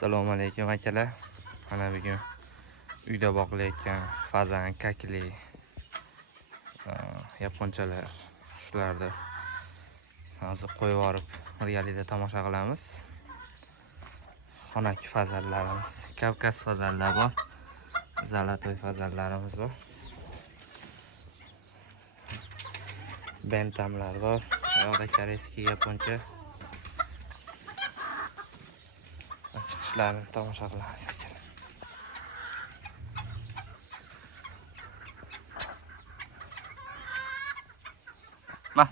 Assalomu alaykum akalar. Mana bugun uyda boqilayotgan fazan, kakli, yaponchalar shularni hozir qo'yib yuborib birgalikda tomosha qilamiz. Xonaki fazanlarimiz, Kavkaz fazanlar bor, Zalatoy fazanlarimiz bor. Bentamlar bor, yo'qda koreyskiy, yaponcha. Chiqishlarini tomosha qilamiz akalar. Ma.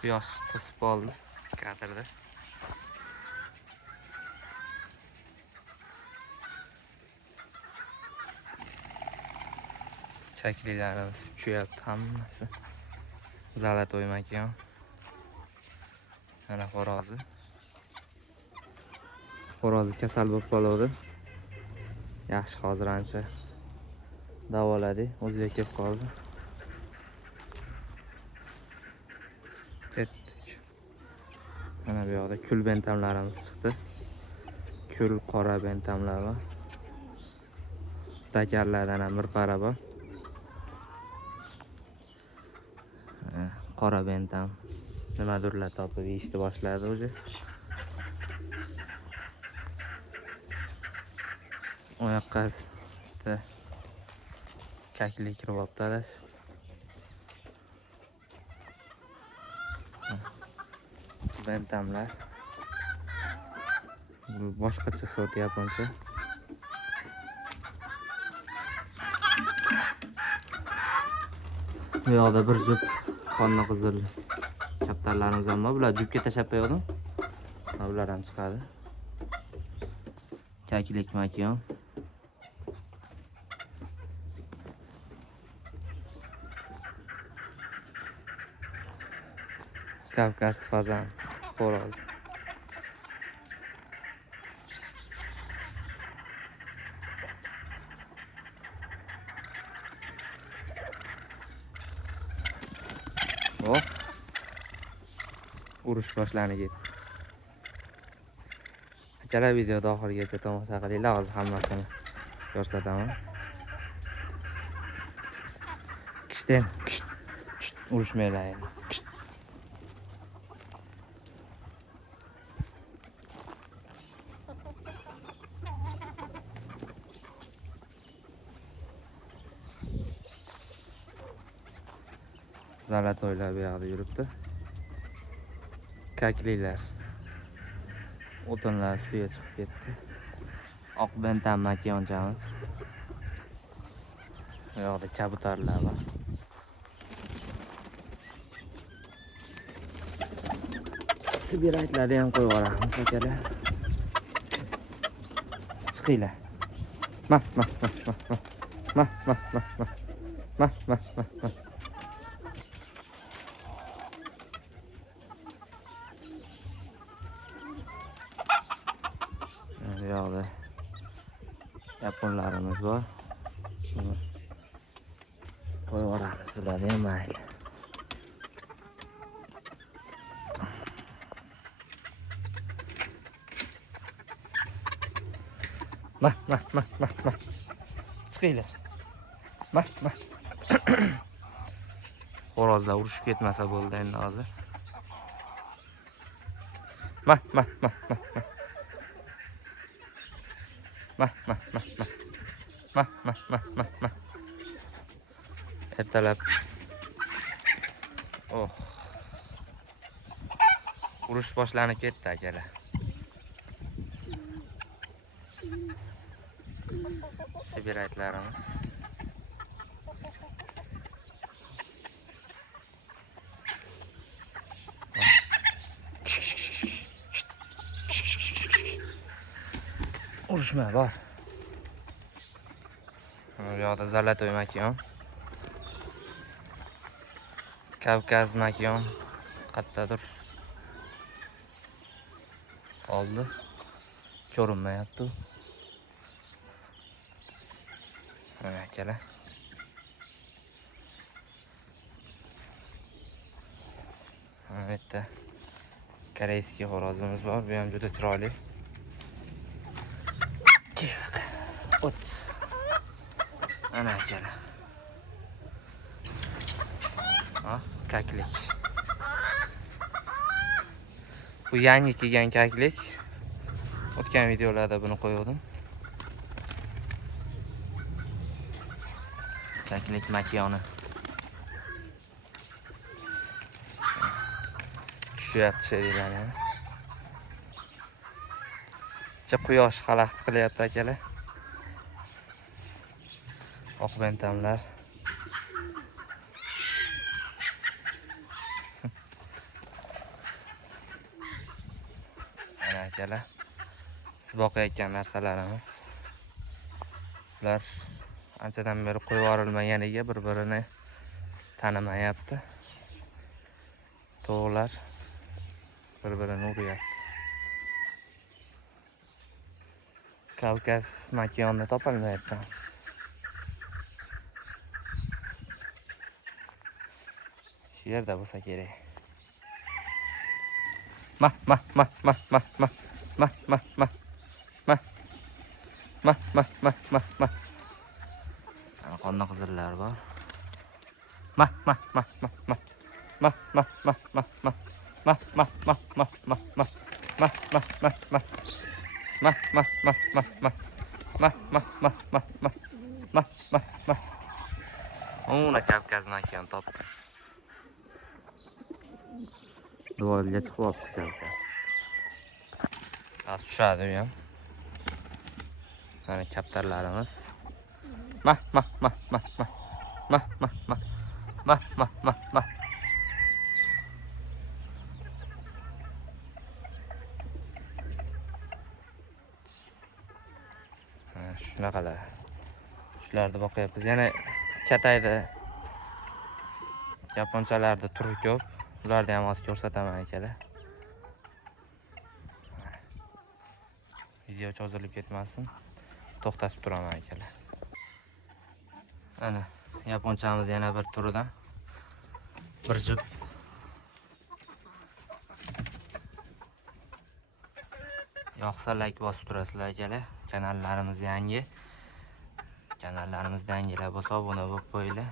Quyosh to'sib oldi kadrda. Shakillarimiz uchayapti hammasi. Zalatoy makon. Mana xo'rozi. Xo'rozi kasal bo'lib qoldi. Yaxshi, hozir ancha davoladik, o'ziga kelib qoldi. Mana bu yoqda kul bentamlarimiz chiqdi. Kul qora bentamlar bor. Takarlardan ham bir para bor. Qora bentam nimadirlar topib yeyishni boshladi o'zi. O yoqqa kakli kirib olibdi. Bentamlar. Bu boshqacha sort yaponcha. Bu yoqda bir jup qonni qizil kaptarlarimiz ham bor. Bular jupga tashlab qo'ydim. Bular ham chiqadi. Kaklik makon. Kavkaz fazan, xo'roz. Urush boshlanib ketdi. Akalar videoda oxirigacha tomosha qilinglar, hozir hammasini ko'rsataman. Kishdan urushmaylar endi. Zalatoylar bu yoqda yuribdi. Kaklilar. O'tinlar suya chiqib ketdi. Oq bentam makonchamiz. Bu yoqda kabutarlar bor. Sibiraytlarni ham qo'yib yuboramiz akalar. Chiqinglar. Ma. Bu yoqda yaponlarimiz bor. Qo'yib yuboramiz bularni ham mayli. Ma. Chiqinglar. Ma. Xo'rozlar urushib ketmasa bo'ldi endi hozir. Ma. Ertalab. Urush boshlanib ketdi akalar. Sibiraytlarimiz. Urushma bor. Bu yoqda Zalatoy makon. Kavkaz makon qayerdadir qoldi. Ko'rinmayapti. Mana akalar. Mana bu yerda koreyskiy xo'rozimiz bor. Bu ham juda chiroyli. Ot. Mana akalar. Ha, kaklik. Bu yangi kelgan kaklik. O'tgan videolarda buni qo'ydim. Kaklik makiyoni. Tushyapti sherilarni. Quyosh xalaqit qilyapti akalar. Oq bentamlar. Mana akalar. Boqayotgan narsalarimiz. Ular anchadan beri qo'yib yuborilmaganiga bir-birini tanimayapti. To'g'lar bir-birini uryapti. Kavkaz makiyonni topolmayapti. Shu yerda bo'lsa kerak. Ma. Qonni qizillar bor. Ma. Ona Kavkaz makiyon topdi. Duvarga chiqib olibdi Kavkaz. Az tushadi u ham. Mana kaptarlarimiz. Ma. Shunaqalar. Shularni boqyapmiz. Yana katayda yaponchalarda turi ko'p. Ularni ham hozir ko'rsataman akalar. Video cho'zilib ketmasin. To'xtatib turaman akalar. Ana yaponchamiz yana bir turidan. Bir jup. Yoqsa like bosib turasizlar akalar. Kanallarimiz yangi. Kanallarimizni yangilab bo'lsa obuna bo'lib qo'yinglar.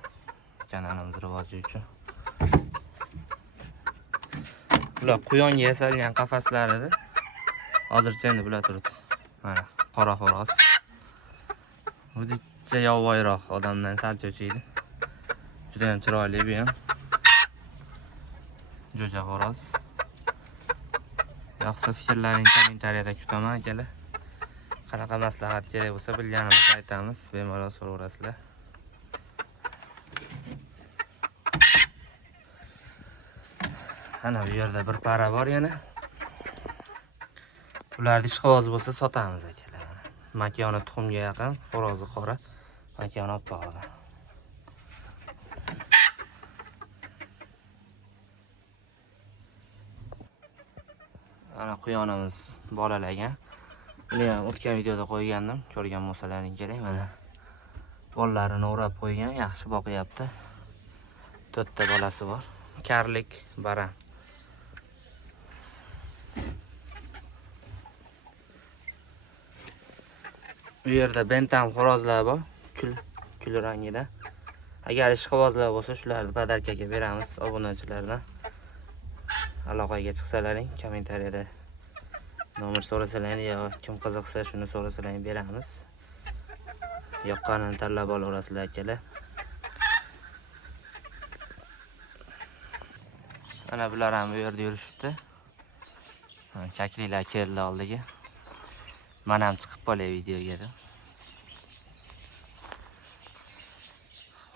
Kanalimiz rivoji uchun. Bular quyonga yasalgan qafaslar edi. Hozircha endi bular turibdi. Mana qora xo'roz. O'zicha yovvoyiroq, odamdan sal cho'chiydi. Juda ham chiroyli bu ham. Jo'ja xo'roz. Yoqsa fikrlaringizni kommentariyada kutaman akalar. Qanaqa maslahat kerak bo'lsa bilganimizni aytamiz, bemalol so'raverasizlar. Ana bu yerda bir para bor yana. Ularni ishqiboz bo'lsa sotamiz akalar. Makiyoni tuxumga yaqin, xo'rozi qora. Makiyoni olib qoldi. Ana quyonimiz bolalagan. Buni ham o'tgan videoda qo'ygandim. Ko'rgan bo'lsalaring kerak. Mana bolalarini o'rab qo'ygan, yaxshi boqyapti. 4 ta bolasi bor. Karlik baran. Bu yerda bentam xo'rozlar bor, kul rangida. Agar ishqibozlar bo'lsa, shularni badarkaga beramiz obunachilardan. Aloqaga chiqsalaring, kommentariyada nomer so'rasalaring yo kim qiziqsa shuni so'rasalaring beramiz. Yoqqanini tanlab olaverasizlar akalar. Mana bular ham bu yerda yurishibdi. Kakliklar keldi oldiga. Men ham chiqib qolay videoga deb.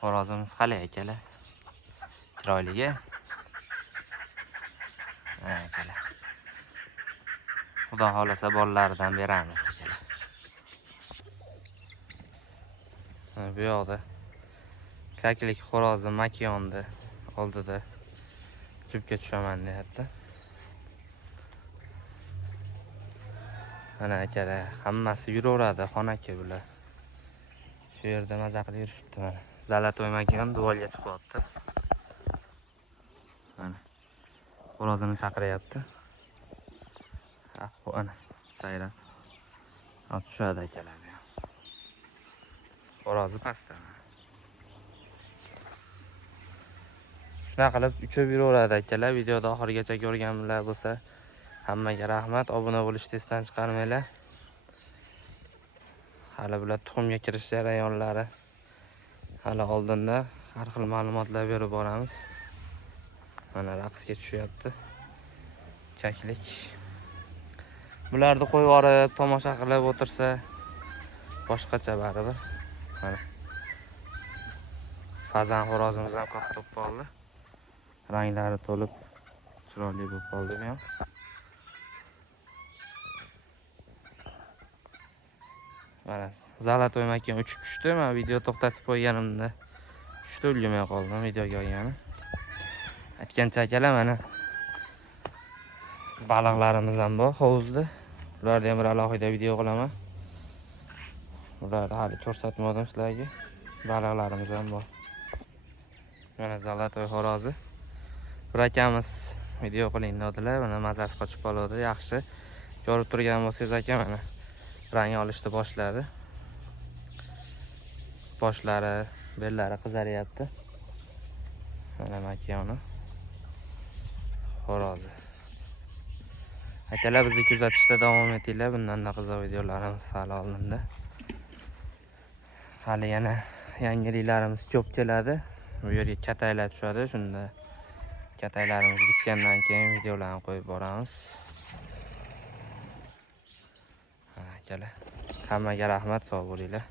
Xo'rozimiz qalay akalar? Chiroyliga. Akalar. Xudo xolasa bolalaridan beramiz akalar. Bu yoqda kaklik xo'rozi makiyonni oldida jupga tushaman deyapti. Mana akalar, hammasi yuraveradi xonaki bular. Shu yerda maza qilib yurishibdi mana. Zalatoy makon duolga chiqyapti. Mana. Xo'rozini chaqiryapti. Ana sayrab. Tushadi akalar. Xo'rozi pastda. Shunaqa qilib uchib yuraveradi akalar. Videoda oxirigacha ko'rganlar bo'lsa, hammaga rahmat. Obuna bo'lishni esdan chiqarmanglar. Hali bular tuxumga kirish jarayonlari hali oldinda, har xil ma'lumotlar berib boramiz. Mana raqsga tushyapti. Chaklik. Bularni qo'yib yuborib, tomosha qilib o'tirsa boshqacha baribir. Mana. Fazan xo'rozimiz ham qattiq qoldi. Ranglari to'lib chiroyli bo'lib qoldi bu ham. Mana Zalatoy makon uchib tushdi. Men video to'xtatib qo'yganimda tushdi, ulgurmay qoldim videoga olgani. Aytgancha akalar mana baliqlarimiz ham bor hovuzda. Ularni ham bir alohida video qilaman. Ularni hali ko'rsatmadim sizlarga. Baliqlarimiz ham bor. Mana Zalatoy xo'rozi. Bir akamiz video qiling dedilar. Mana mazasi qochib qoldi. Yaxshi. Ko'rib turgan bo'lsangiz aka mana rang olishni boshladi. Boshlari, bellari qizaryapti. Mana makoni. Xo'rozi. Akalar bizni kuzatishda davom etinglar. Bundan-da qiziq videolarimiz hali oldinda. Hali yana yangiliklarimiz ko'p keladi. Bu yerga kataylar tushadi. Shunda kataylarimiz bitgandan keyin videolarni qo'yib boramiz. Akalar, hammaga rahmat, sog' bo'linglar.